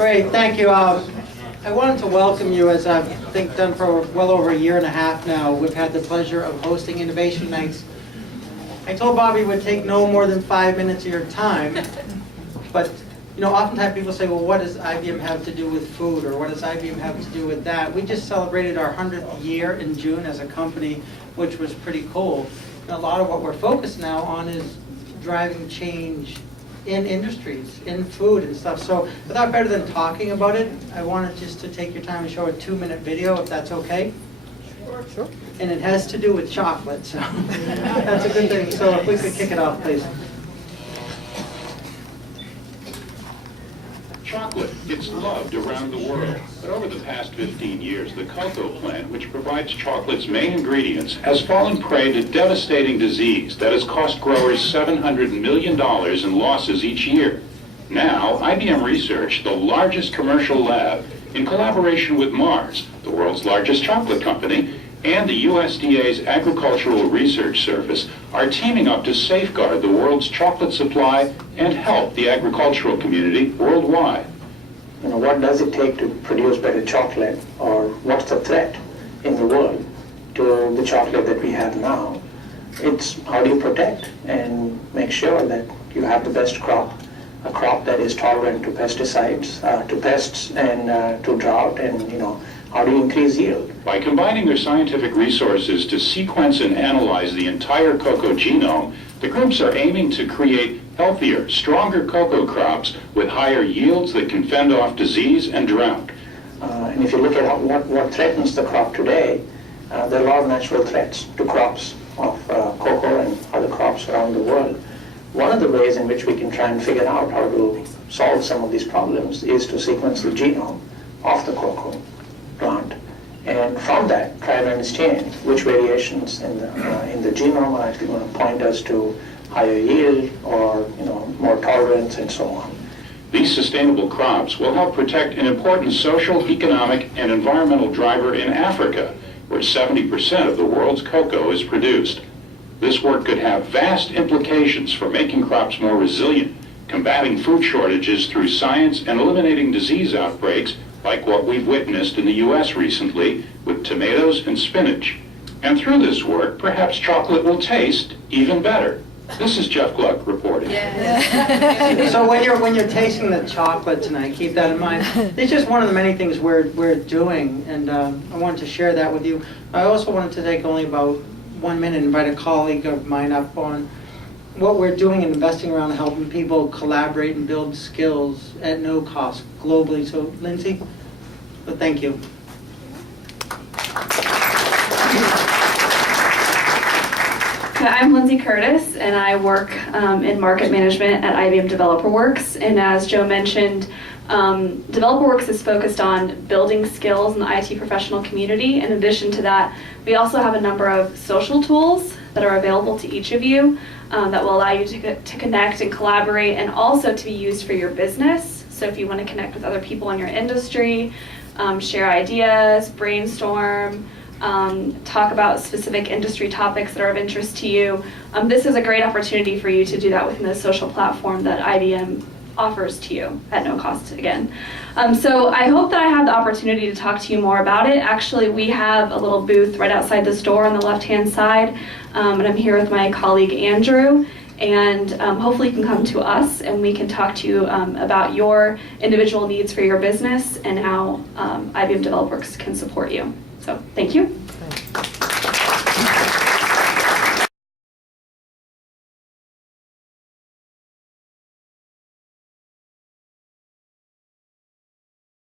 Great, thank you. I wanted to welcome you, as I've done for well over a year and a half now. We've had the pleasure of hosting Innovation Nights. I told Bobby it would take no more than 5 minutes of your time, but oftentimes people say, well, what does IBM have to do with food, or what does IBM have to do with that? We just celebrated our 100th year in June as a company, which was pretty cool. And a lot of what we're focused now on is driving change in industries, in food and stuff. So without better than talking about it, I wanted just to take your time and show a 2-minute video, if that's okay. Sure. And it has to do with chocolate, so that's a good thing. So if we could kick it off, please. Chocolate, it's loved around the world. But over the past 15 years, the cocoa plant, which provides chocolate's main ingredients, has fallen prey to devastating disease that has cost growers $700 million in losses each year. Now, IBM Research, the largest commercial lab, in collaboration with Mars, the world's largest chocolate company, and the USDA's Agricultural Research Service, are teaming up to safeguard the world's chocolate supply and help the agricultural community worldwide. What does it take to produce better chocolate, or what's the threat in the world to the chocolate that we have now? It's how do you protect and make sure that you have the best crop, a crop that is tolerant to pesticides, to pests, and to drought, and how do you increase yield? By combining their scientific resources to sequence and analyze the entire cocoa genome, the groups are aiming to create healthier, stronger cocoa crops with higher yields that can fend off disease and drought. And if you look at what threatens the crop today, there are a lot of natural threats to crops of cocoa and other crops around the world. One of the ways in which we can try and figure out how to solve some of these problems is to sequence the genome of the cocoa plant, and from that try to understand which variations in the genome are actually going to point us to higher yield or more tolerance and so on. These sustainable crops will help protect an important social, economic, and environmental driver in Africa, where 70% of the world's cocoa is produced. This work could have vast implications for making crops more resilient, combating food shortages through science, and eliminating disease outbreaks like what we've witnessed in the U.S. recently with tomatoes and spinach. And through this work, perhaps chocolate will taste even better. This is Jeff Gluck reporting. Yeah. So when you're tasting the chocolate tonight, keep that in mind. It's just one of the many things we're doing, and I wanted to share that with you. I also wanted to take only about 1 minute and invite a colleague of mine up on what we're doing and investing around helping people collaborate and build skills at no cost globally. So, Lindsay, but thank you. I'm Lindsay Curtis, and I work in market management at IBM DeveloperWorks. And as Joe mentioned, DeveloperWorks is focused on building skills in the IT professional community. In addition to that, we also have a number of social tools that are available to each of you that will allow you to connect and collaborate, and also to be used for your business. So if you want to connect with other people in your industry, share ideas, brainstorm, talk about specific industry topics that are of interest to you, this is a great opportunity for you to do that within the social platform that IBM offers to you at no cost again. So I hope that I have the opportunity to talk to you more about it. Actually, we have a little booth right outside this door on the left-hand side, and I'm here with my colleague Andrew, and hopefully you can come to us and we can talk to you about your individual needs for your business and how IBM DeveloperWorks can support you. So thank you.